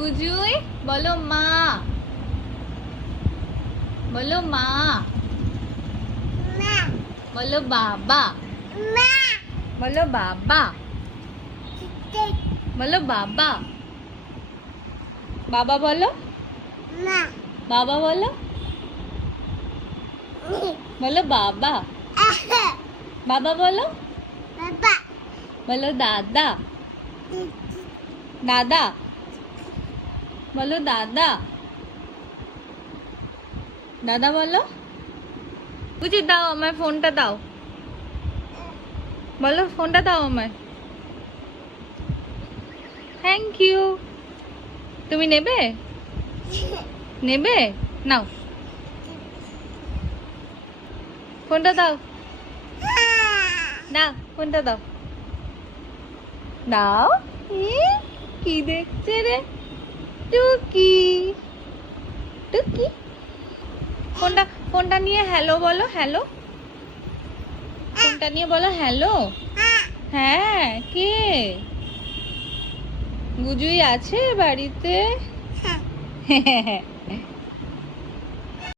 গুজুই বলো মা, বলো মা, বলো বাবা, বলো বাবা, বলো বাবা, বাবা বলো, বাবা বলো, বলো বাবা, বাবা বলো, বলো দাদা, দাদা বলো, দাদা, দাদা বলো। বুঝি দাও আমায় ফোনটা দাও, বলো ফোনটা দাও আমায়। Thank you. তুমি নেবে, নেবে, নাও ফোনটা দাও, না ফোনটা দাও, দাও। কি দেখছে রে টুকি, টুকি ফোনটা, ফোনটা নিয়ে হ্যালো বলো, হ্যালো, ফোনটা নিয়ে বলো হ্যালো। হ্যাঁ কে? গুজুই আছে বাড়িতে?